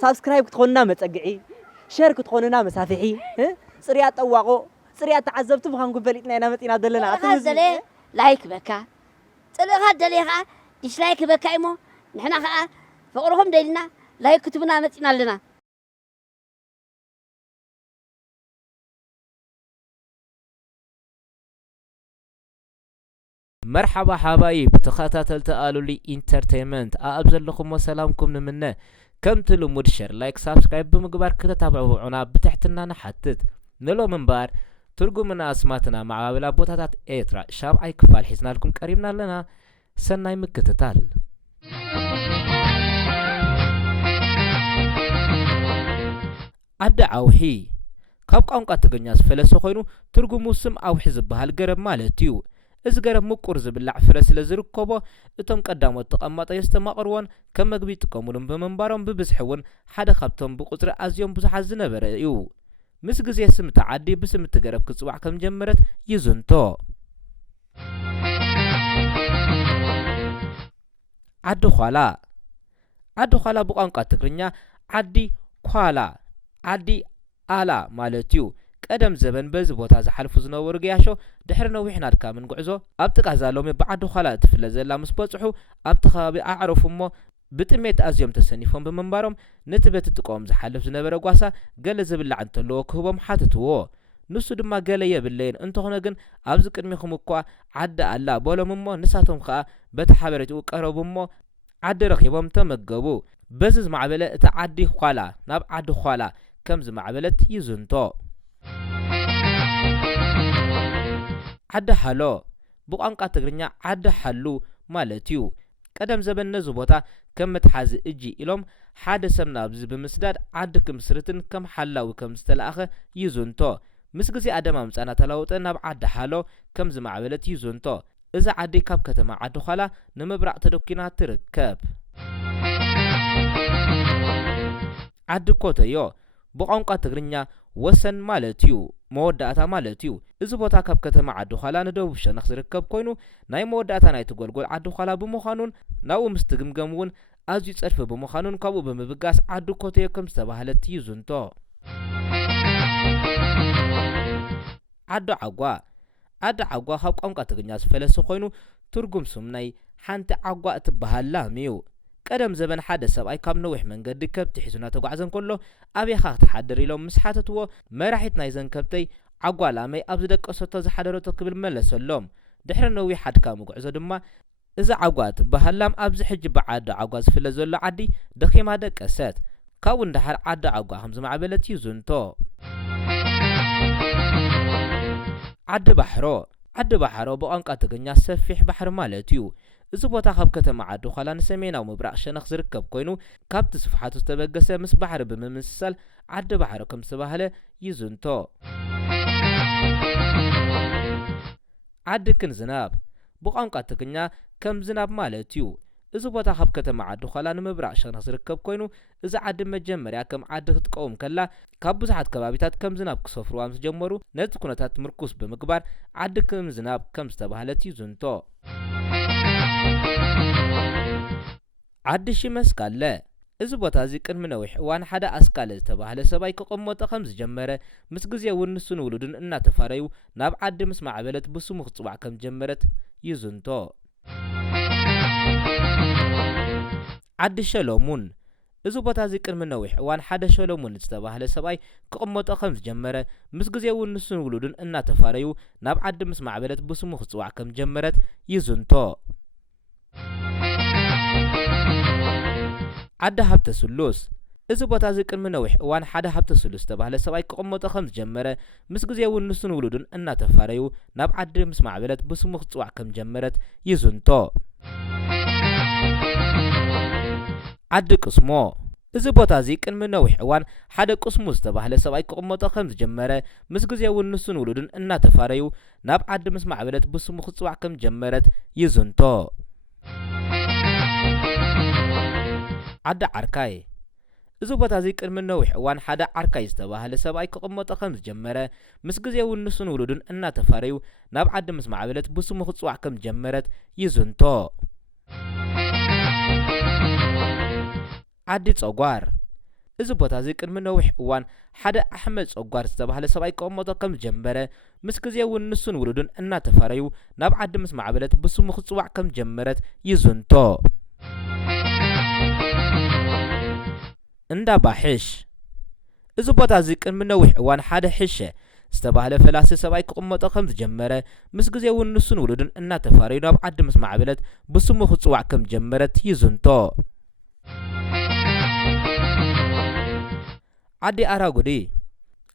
سبسكرايب كتخوننا متقعي شير كتخوننا مسافحي صريات طواقو صريات تعذبت بخان قبلتنا انا متينا دلنا هذا لايك بكا طلع هذا ليها ديسلايك بكا ايمو نحنا خا فقرهم دلنا لايك كتبنا متينا لنا مرحبا حبايب تخاتل تقالوا لي انترتينمنت أبزل لكم وسلامكم نمنا كم تلو شير لايك سبسكرايب بمقبار كده تابعونا بتحتنا نحتت نلو منبار ترجمنا اسماتنا مع بلا بوتات ايترا شاب اي كفال حسنا لكم قريبنا لنا سناي مكتتال عد عوحي كاب قانقا تغنياس فلسو خوينو ترجمو سم عوحي زبሃል ገረብ ማለትዩ እዚ ገረብ ምቁር ዝብላዕ ፍረ ስለ ዝርከቦ እቶም ቀዳሞት ተቐማጠ የስተማቕርዎን ከም መግቢ ይጥቀሙሉን ብምንባሮም ብብዝሕውን ሓደ ካብቶም ብቁፅሪ ኣዝዮም ብዙሓት ዝነበረ እዩ ምስ ግዜ ስምቲ ዓዲ ብስምቲ ገረብ ክጽዋዕ ከም ጀመረት ይዝንቶ ዓዲ ኋላ ብቋንቋ ትግርኛ ዓዲ ኳላ ዓዲ ኣላ ማለት እዩ ቀደም ዘበን በዚ ቦታ ዝሓልፉ ዝነበሩ ገያሾ ድሕሪ ነዊሕ ናድካምን ጉዕዞ ኣብ ጥቃ ዛሎሚ ብዓዲ ኋላ ትፍለጥ ዘላ ምስ በጽሑ ኣብቲ ከባቢ ኣዕረፉ እሞ ብጥሜት ኣዝዮም ተሰኒፎም ብምንባሮም ነቲ በቲ ጥቆም ዝሓልፍ ዝነበረ ጓሳ ገለ ዝብላዕ እንተለዎ ክህቦም ሓትትዎ ንሱ ድማ ገለ የብለይን እንተኾነ ግን ኣብዚ ቅድሚኹም እኳ ዓዲ ኣላ በሎም እሞ ንሳቶም ከዓ በቲ ሓበሬትኡ ቀረቡ እሞ ዓዲ ረኺቦም ተመገቡ በዚ ዝማዕበለ እቲ ዓዲ ኋላ ናብ ዓዲ ኋላ ከም ዝማዕበለት ይዝንቶ ዓዲ ሓሎ ብቋንቋ ትግርኛ ዓዲ ሓሉ ማለት እዩ ቀደም ዘበን ነዚ ቦታ ከም መትሓዚ እጂ ኢሎም ሓደ ሰብ ናብዚ ብምስዳድ ዓዲ ክምስርትን ከም ሓላዊ ከም ዝተለኣኸ ይዝንቶ ምስ ግዜ ኣደማ ምፃና ተለውጠ ናብ ዓዲ ሓሎ ከም ዝማዕበለት ይዝንቶ እዛ ዓዲ ካብ ከተማ ዓዲ ኋላ ንምብራቕ ተደኪና ትርከብ ዓዲ ኮተዮ ብቋንቋ ትግርኛ ወሰን ማለት እዩ መወዳእታ ማለት እዩ እዚ ቦታ ካብ ከተማ ዓዲ ኋላ ንደቡብ ሸነኽ ዝርከብ ኮይኑ ናይ መወዳእታ ናይቲ ጎልጎል ዓዲ ኋላ ብምዃኑን ናብኡ ምስ ትግምገም እውን ኣዝዩ ጸድፊ ብምዃኑን ካብኡ ብምብጋስ ዓዲ ኮተዮ ከም ዝተባህለት ይዝንቶ ዓዲ ዓጓ ካብ ቋንቋ ትግርኛ ዝፈለሰ ኮይኑ ትርጉም ስም ናይ ሓንቲ ዓጓ እትበሃል ላም እዩ ቀደም ዘበን ሓደ ሰብኣይ ካብ ነዊሕ መንገዲ ከብቲ ሒዙ እናተጓዕዘን ከሎ ኣብኻ ክትሓድር ኢሎም ምስ ሓተትዎ መራሒት ናይ ዘን ከብተይ ዓጓ ላመይ ኣብ ዝደቀሰቶ ዝሓደረቶ ክብል መለሰሎም ድሕሪ ነዊሕ ኣድካሚ ጉዕዞ ድማ እዛ ዓጓ እትበሃል ላም ኣብዚ ሕጂ ብዓዲ ዓጓ ዝፍለጥ ዘሎ ዓዲ ደኺማ ደቀሰት ካብኡ እንዳሓር ዓዲ ዓጓ ከም ዝማዕበለት ይዝንቶ ዓዲ ባሕሮ ብቋንቋ ትግርኛ ሰፊሕ ባሕሪ ማለት እዩ እዚ ቦታ ካብ ከተማ ዓዲ ኋላ ንሰሜናዊ ምብራቕ ሸነኽ ዝርከብ ኮይኑ ካብቲ ስፍሓቱ ዝተበገሰ ምስ ባሕሪ ብምምስሳል ዓዲ ባሕሮ ከም ዝተባህለ ይዝንቶ ዓዲ ክንዝናብ ብቋንቋ ትግርኛ ከም ዝናብ ማለት እዩ እዚ ቦታ ካብ ከተማ ዓዲ ኋላ ንምብራቕ ሸነኽ ዝርከብ ኮይኑ እዚ ዓዲ መጀመርያ ከም ዓዲ ክትቀውም ከላ ካብ ብዙሓት ከባቢታት ከም ዝናብ ክሰፍርዋ ምስ ጀመሩ ነቲ ኩነታት ምርኩስ ብምግባር ዓዲ ከም ዝናብ ከም ዝተባህለት ይዝንቶ ዓዲ ሽመስካለ እዚ ቦታ እዚ ቅድሚ ነዊሕ እዋን ሓደ ኣስካለ ዝተባህለ ሰብኣይ ክቕመጦ ከም ዝጀመረ ምስ ግዜ እውን ንሱን ውሉድን እናተፋረዩ ናብ ዓዲ ምስ ማዕበለት ብስሙ ክጽዋዕ ከም ጀመረት ይዝንቶ ዓዲ ሸሎሙን እዚ ቦታ እዚ ቅድሚ ነዊሕ እዋን ሓደ ሸሎሙን ዝተባህለ ሰብኣይ ክቕመጦ ከም ዝጀመረ ምስ ግዜ እውን ንሱን ውሉድን እናተፋረዩ ናብ ዓዲ ምስ ማዕበለት ብስሙ ክጽዋዕ ከም ጀመረት ይዝንቶ ዓዲ ሃብተ ስሉስ እዚ ቦታ እዚ ቅድሚ ነዊሕ እዋን ሓደ ሃብተ ስሉስ ዝተባህለ ሰብኣይ ክቕመጦ ከም ዝጀመረ ምስ ግዜ እውን ንሱን ውሉድን እናተፋረዩ ናብ ዓዲ ምስ ማዕበለት ብስሙ ክጽዋዕ ከም ጀመረት ይዝንቶ ዓዲ ቅስሞ እዚ ቦታ እዚ ቅድሚ ነዊሕ እዋን ሓደ ቅስሙ ዝተባህለ ሰብኣይ ክቕመጦ ከም ዝጀመረ ምስ ግዜ እውን ንሱን ውሉድን እናተፋረዩ ናብ ዓዲ ምስ ማዕበለት ብስሙ ክጽዋዕ ከም ጀመረት ይዝንቶ ዓዲ ዓርካይ እዚ ቦታ እዚ ቅድሚ ነዊሕ እዋን ሓደ ዓርካይ ዝተባህለ ሰብኣይ ክቕመጦ ከም ዝጀመረ ምስ ግዜ እውን ንሱን ውሉድን እናተፋረዩ ናብ ዓዲ ምስ ማዕበለት ብስሙ ክጽዋዕ ከም ጀመረት ይዝንቶ ዓዲ ጸጓር እዚ ቦታ እዚ ቅድሚ ነዊሕ እዋን ሓደ ኣሕመድ ጸጓር ዝተባህለ ሰብኣይ ክቕመጦ ከም ጀመረ ምስ ግዜ እውን ንሱን ውሉድን እናተፈረዩ ናብ ዓዲ ምስ ማዕበለት ብስሙ ክጽዋዕ ከም ጀመረት ይዝንቶ። እንዳ ባሕሽ እዚ ቦታ እዚ ቅድሚ ነዊሕ እዋን ሓደ ሕሸ ዝተባህለ ፈላሲ ሰብኣይ ክቕመጦ ከም ዝጀመረ ምስ ግዜ እውን ንሱን ውሉድን እናተፈረዩ ናብ ዓዲ ምስ ማዕበለት ብስሙ ክጽዋዕ ከም ጀመረት ይዝንቶ። ዓዲ ኣራጉዲ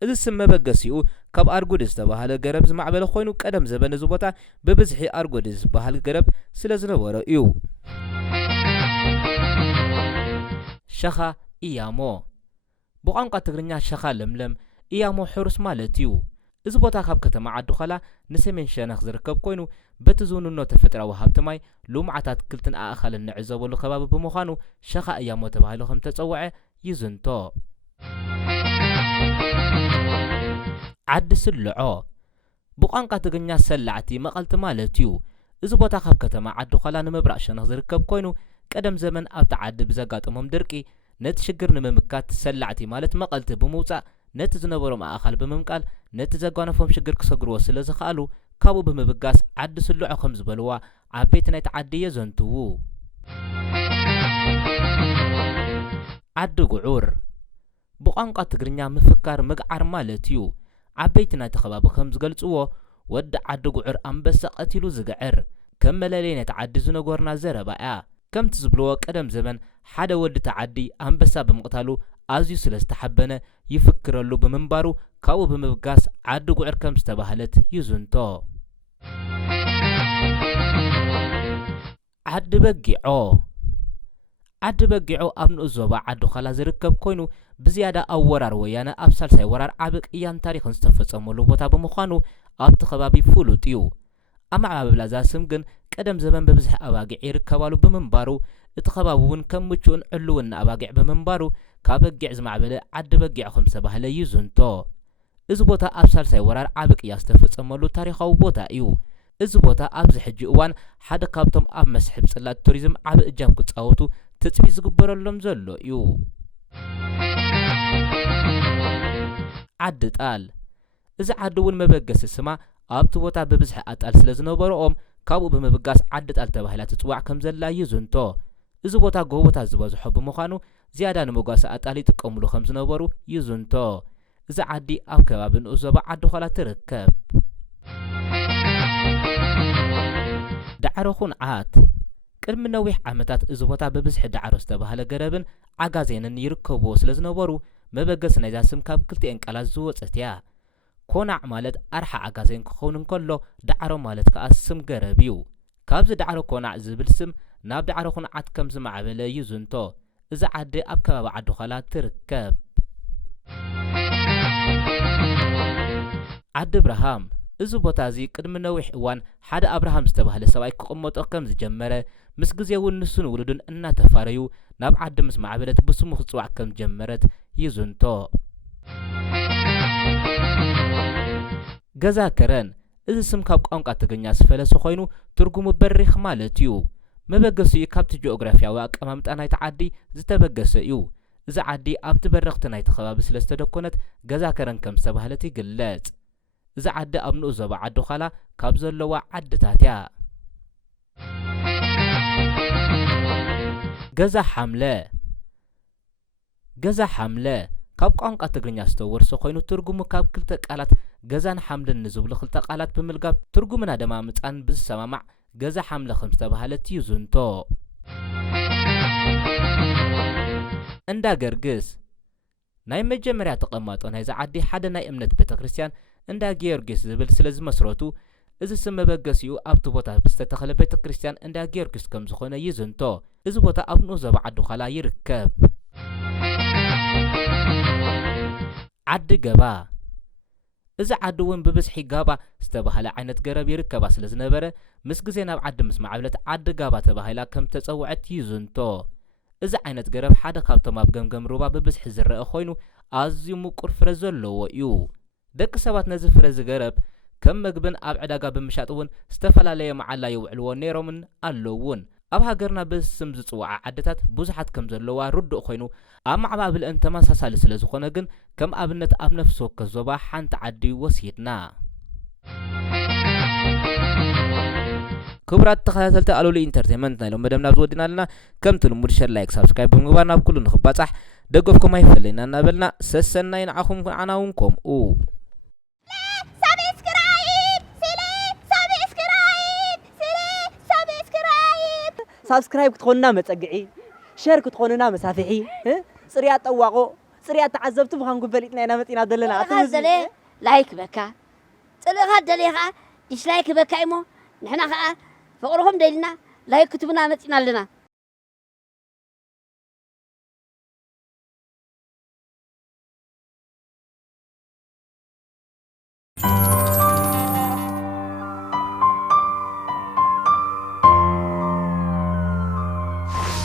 እዚ ስም መበገሲኡ ካብ ኣርጉዲ ዝተባህለ ገረብ ዝማዕበለ ኮይኑ ቀደም ዘበን እዚ ቦታ ብብዝሒ ኣርጉዲ ዝበሃል ገረብ ስለ ዝነበረ እዩ። ሸኻ ኢያሞ ብቋንቋ ትግርኛ ሸኻ ለምለም ኢያሞ ሕሩስ ማለት እዩ። እዚ ቦታ ካብ ከተማ ዓዲ ኋላ ንሰሜን ሸነኽ ዝርከብ ኮይኑ በቲ ዝውንኖ ተፈጥራዊ ሃብቲ ማይ ልሙዓት ኣትክልትን ኣእኻልን ንዕዘበሉ ከባቢ ብምዃኑ ሸኻ ኢያሞ ተባሂሉ ከም ተጸውዐ ይዝንቶ። ዓዲ ስልዖ ብቋንቋ ትግርኛ ሰላዕቲ መቐልቲ ማለት እዩ። እዚ ቦታ ካብ ከተማ ዓዲ ኋላ ንምብራቕ ሸነኽ ዝርከብ ኮይኑ ቀደም ዘመን ኣብቲ ዓዲ ብዘጋጥሞም ድርቂ ነቲ ሽግር ንምምካት ሰላዕቲ ማለት መቐልቲ ብምውፃእ ነቲ ዝነበሮም ኣእኻል ብምምቃል ነቲ ዘጓነፎም ሽግር ክሰግርዎ ስለ ዝኽኣሉ ካብኡ ብምብጋስ ዓዲ ስልዖ ከም ዝበልዋ ዓበይቲ ናይቲ ዓዲ የዘንትዉ። ዓዲ ጉዑር ብቋንቋ ትግርኛ ምፍካር ምግዓር ማለት እዩ። ዓበይቲ ናይቲ ከባቢ ከም ዝገልጽዎ ወዲ ዓዲ ጉዑር ኣንበሳ ቀቲሉ ዝግዕር ከም መለለይ ናይቲ ዓዲ ዝነገርና ዘረባ እያ። ከምቲ ዝብልዎ ቀደም ዘመን ሓደ ወዲ ተዓዲ ኣንበሳ ብምቕታሉ ኣዝዩ ስለ ዝተሓበነ ይፍክረሉ ብምንባሩ ካብኡ ብምብጋስ ዓዲ ጉዕር ከም ዝተባህለት ይዝንቶ። ዓዲ በጊዖ ዓዲ በጊዖ ኣብ ንኡስ ዞባ ዓዲ ኋላ ዝርከብ ኮይኑ ብዝያዳ ኣብ ወራር ወያነ ኣብ ሳልሳይ ወራር ዓቢ ቅያን ታሪኽን ዝተፈጸመሉ ቦታ ብምዃኑ ኣብቲ ከባቢ ፍሉጥ እዩ። ኣማዕባብላ እዛ ስም ግን ቀደም ዘመን ብብዝሒ ኣባጊዕ ይርከባሉ ብምንባሩ እቲ ከባቢ እውን ከም ምቹእን ዕሉውን ኣባጊዕ ብምንባሩ ካብ በጊዕ ዝማዕበለ ዓዲ በጊዕ ከም ዝተባህለ ይዝንቶ። እዚ ቦታ ኣብ ሳልሳይ ወራር ዓቢ ቅያ ዝተፈጸመሉ ታሪኻዊ ቦታ እዩ። እዚ ቦታ ኣብዚ ሕጂ እዋን ሓደ ካብቶም ኣብ መስሕብ ጽላት ቱሪዝም ዓቢ እጃም ክጻወቱ ትጽቢት ዝግበረሎም ዘሎ እዩ። ዓዲ ጣል እዚ ዓዲ እውን መበገሲ ስማ ኣብቲ ቦታ ብብዝሒ ኣጣል ስለ ዝነበሮኦም ካብኡ ብምብጋስ ዓዲ ጣል ተባሂላ ትጽዋዕ ከም ዘላ ይዝንቶ። እዚ ቦታ ጎቦታት ዝበዝሖ ብምዃኑ ዝያዳ ንመጓሰ ኣጣል ይጥቀሙሉ ከም ዝነበሩ ይዝንቶ። እዚ ዓዲ ኣብ ከባቢ ንኡስ ዞባ ዓዲ ኋላ ትርከብ። ዳዕሮ ኩንዓት ቅድሚ ነዊሕ ዓመታት እዚ ቦታ ብብዝሒ ዳዕሮ ዝተባህለ ገረብን ዓጋዜንን ይርከብዎ ስለ ዝነበሩ መበገሲ ናይዛ ስም ካብ ክልቲአን ቃላት ዝወፀት እያ። ኮናዕ ማለት ኣርሓ ዓጋዜን ክኸውን እንከሎ ዳዕሮ ማለት ከዓ ስም ገረብ እዩ። ካብዚ ዳዕሮ ኮናዕ ዝብል ስም ናብ ዳዕሮ ኩንዓት ከም ዝማዕበለ ይዝንቶ። እዚ ዓዲ ኣብ ከባቢ ዓዲ ኋላ ትርከብ። ዓዲ ብርሃም እዚ ቦታ እዚ ቅድሚ ነዊሕ እዋን ሓደ ኣብርሃም ዝተባህለ ሰብኣይ ክቕመጦ ከም ዝጀመረ ምስ ግዜ እውን ንሱን ውሉድን እናተፋረዩ ናብ ዓዲ ምስ ማዕበለት ብስሙ ክጽዋዕ ከም ጀመረት ይዝንቶ። ገዛ ከረን እዚ ስም ካብ ቋንቋ ትግርኛ ዝፈለሰ ኮይኑ ትርጉሙ በሪኽ ማለት እዩ። መበገሲኡ ካብቲ ጂኦግራፊያዊ ኣቀማምጣ ናይቲ ዓዲ ዝተበገሰ እዩ። እዚ ዓዲ ኣብቲ በረኽቲ ናይቲ ከባቢ ስለ ዝተደኮነት ገዛ ከረን ከም ዝተባህለት ይግለጽ። እዚ ዓዲ ኣብ ንኡስ ዞባ ዓዲ ኋላ ካብ ዘለዋ ዓድታት እያ። ገዛ ሓምለ ገዛ ሓምለ ካብ ቋንቋ ትግርኛ ዝተወርሰ ኮይኑ ትርጉሙ ካብ ክልተ ቃላት ገዛን ሓምለን ንዝብሉ ክልተ ቃላት ብምልጋብ ትርጉምና ደማ ምጻን ብዝሰማማዕ ገዛ ሓምለ ከም ዝተባህለት ይዝንቶ። እንዳ ገርግስ ናይ መጀመርያ ተቐማጦ ናይዚ ዓዲ ሓደ ናይ እምነት ቤተ ክርስቲያን እንዳ ጊዮርጊስ ዝብል ስለ ዝመስረቱ እዚ ስም መበገሲኡ ኣብቲ ቦታ ብዝተተኸለ ቤተ ክርስቲያን እንዳ ጊዮርጊስ ከም ዝኾነ ይዝንቶ። እዚ ቦታ ኣብ ንኡስ ዞባ ዓዲ ኋላ ይርከብ። ዓዲ ገባ እዚ ዓዲ እውን ብብዝሒ ጋባ ዝተባህለ ዓይነት ገረብ ይርከባ ስለ ዝነበረ ምስ ግዜ ናብ ዓዲ ምስ ማዕብለት ዓዲ ጋባ ተባሂላ ከም ተጸውዐት ይዝንቶ። እዚ ዓይነት ገረብ ሓደ ካብቶም ኣብ ገምገም ሩባ ብብዝሒ ዝረአ ኮይኑ ኣዝዩ ምቁር ፍረ ዘለዎ እዩ። ደቂ ሰባት ነዚ ፍረ ዝገረብ ከም መግብን ኣብ ዕዳጋ ብምሻጥ እውን ዝተፈላለየ መዓላ ይውዕልዎ ነይሮምን ኣለውን። ኣብ ሃገርና ብስም ዝጽዋዓ ዓድታት ብዙሓት ከም ዘለዋ ርዱእ ኮይኑ ኣብ ማዕባብልአን ተመሳሳሊ ስለ ዝኾነ ግን ከም ኣብነት ኣብ ነፍሲ ወከፍ ዞባ ሓንቲ ዓዲ ወሲድና ክቡራት ተኸታተልቲ ኣሎሊ ኢንተርቴይንመንት ናይሎም መደብና ዝወዲና ኣለና ከምቲ ልሙድ ሸር ላይክ ሳብስክራይብ ብምግባር ናብ ኩሉ ንኽባጻሕ ደገፍኩም ኣይፈለይና እናበልና ሰሰናይ ንዓኹም ዓናውን ከምኡ ሳብስክራይብ ክትኾኑና መጸግዒ ሼር ክትኾኑና መሳፊሒ ጽርያት ጠዋቆ ጽርያት ተዓዘብቲ ምዃንኩም ፈሊጥና ኢና መጺና ዘለና ዘለ ላይክ በካ ጽልኻ ደለኻ ዲስላይክ በካ እሞ ንሕና ከዓ ፍቕርኹም ደሊና ላይክ ክትቡና መጺና ኣለና